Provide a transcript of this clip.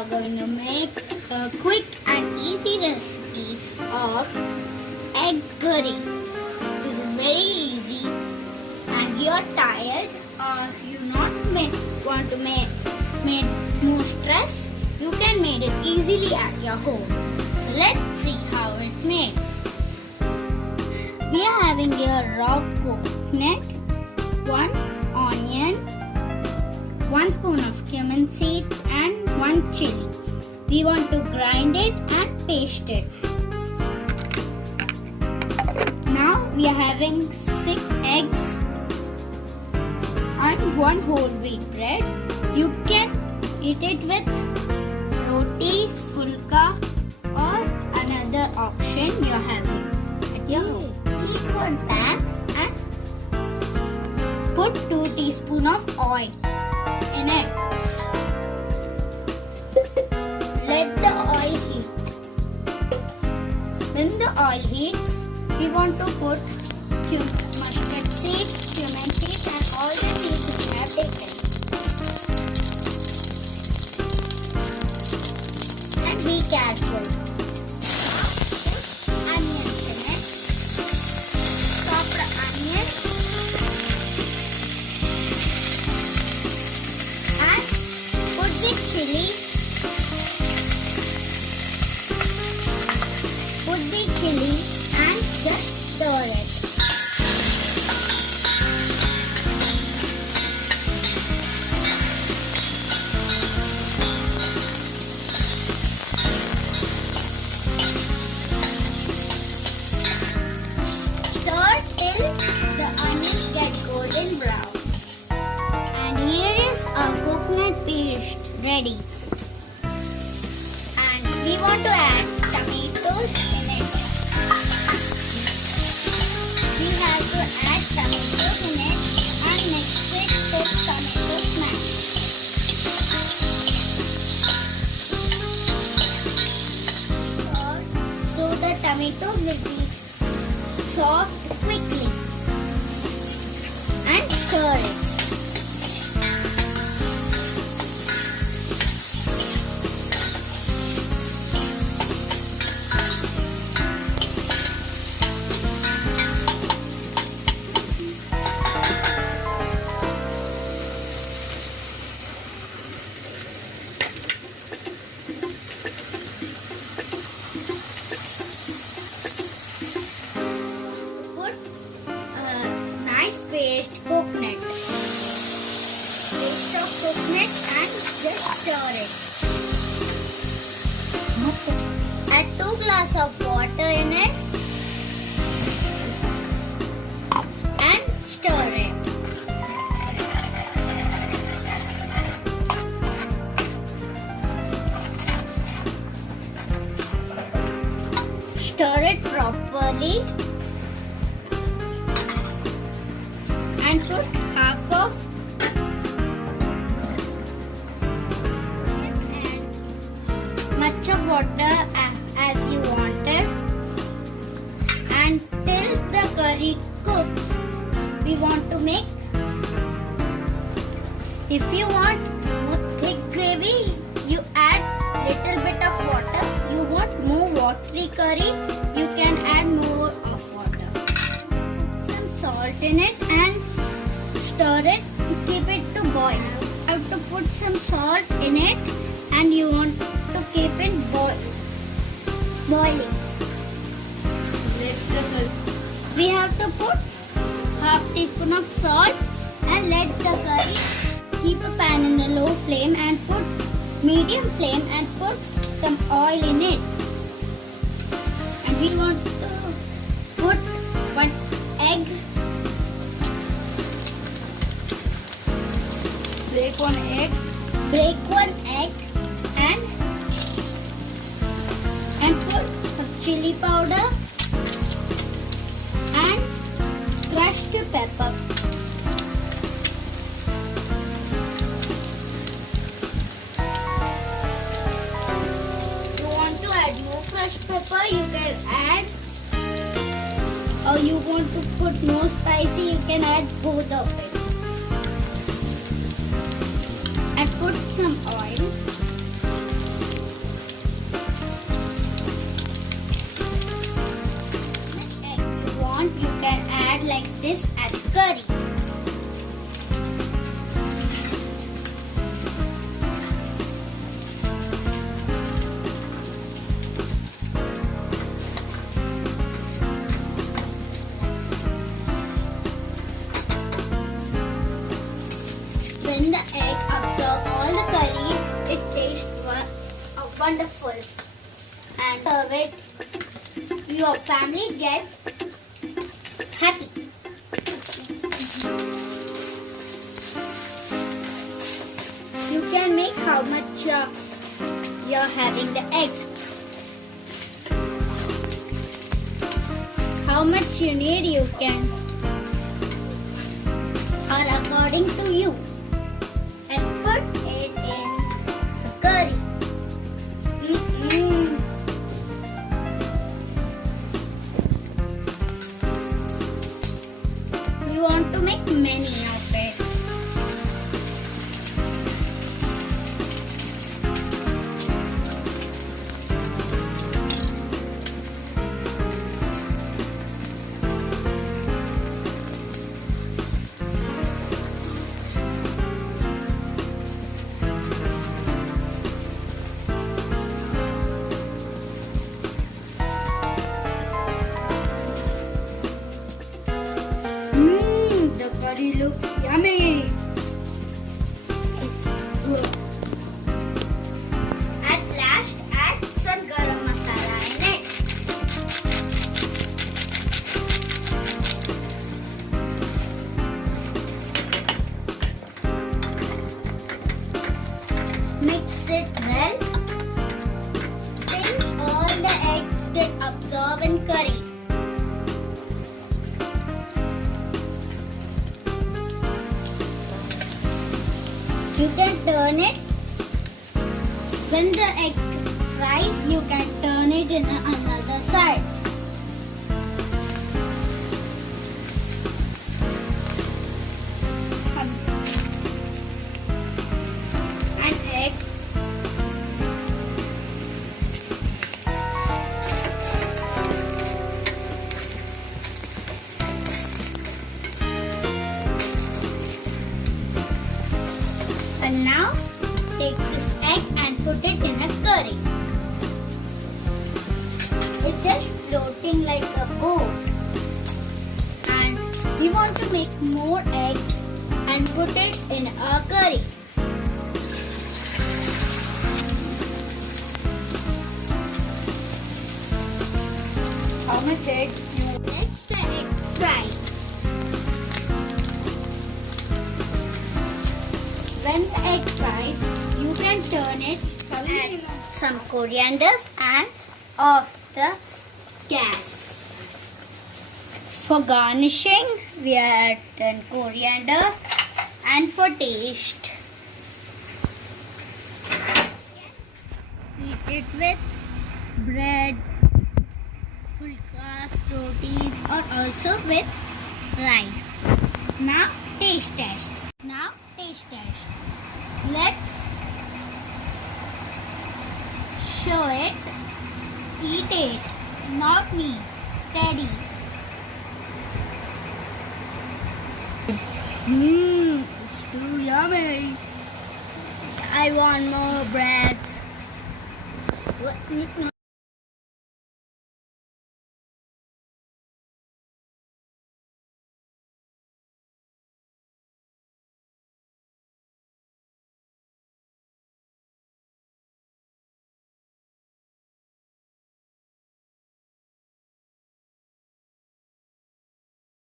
are going to make a quick and easy recipe of egg curry. This is very easy, and you are tired or you not want to make more stress, you can make it easily at your home. So let's see how it's made. We are having a raw coconut, 1 onion, 1 spoon of cumin seeds and 1 chili. We want to grind it and paste it. Now we are having 6 eggs and 1 whole wheat bread. You can eat it with roti, fulka or another option you are having at your home. Heat 1 pan and put 2 teaspoons of oil in it. Let the oil heat. When the oil heats, we want to put mustard seeds, cumin seeds and all the seeds we have taken. And be careful. Onions in it. Chopped onions. And put the chili. Put the chili and just stir it. Stir till the onions get golden brown. And here is our coconut paste ready. And we want to add tomatoes in it. We have to add tomatoes in it and mix it with tomato smash. So the tomatoes will be soft quickly. And stir it. Paste coconut. Paste of coconut and just stir it. Add 2 glasses of water in it and stir it. Stir it properly. And put half of much of water as you wanted until the curry cooks. We want to make, if you want more thick gravy, you add little bit of water. You want more watery curry, you can add more of water. Put some salt in it and stir it, keep it to boil. You have to put some salt in it and you want to keep it boiling. We have to put half teaspoon of salt and let the curry. Keep a pan in the low flame and put medium flame and put some oil in it. And we want to put 1 egg. Break 1 egg. Break 1 egg and put some chili powder and crushed pepper. You want to add more crushed pepper, you can add. Or you want to put more spicy, you can add both of it. And put some oil When the egg absorbs all the curry, it tastes wonderful. And serve it. Your family gets happy. You can make how much you're having the egg. How much you need you can, or according to you, and put it in the curry. We want to make many of it. The curry looks yummy. At last, add some garam masala in it. Mix it well till all the eggs get absorbed in curry. You can turn it. When the egg fries, you can turn it in another side. An egg. And now take this egg and put it in a curry. It's just floating like a boat. And we want to make more eggs and put it in a curry. How much egg? Let's the egg fry. When the egg fries, you can turn it, add some corianders and off the gas. For garnishing, we add coriander and for taste. Eat it with bread, fulkas, rotis, or also with rice. Now taste test. Let's show it. Eat it. Not me. Teddy. It's too yummy. I want more bread.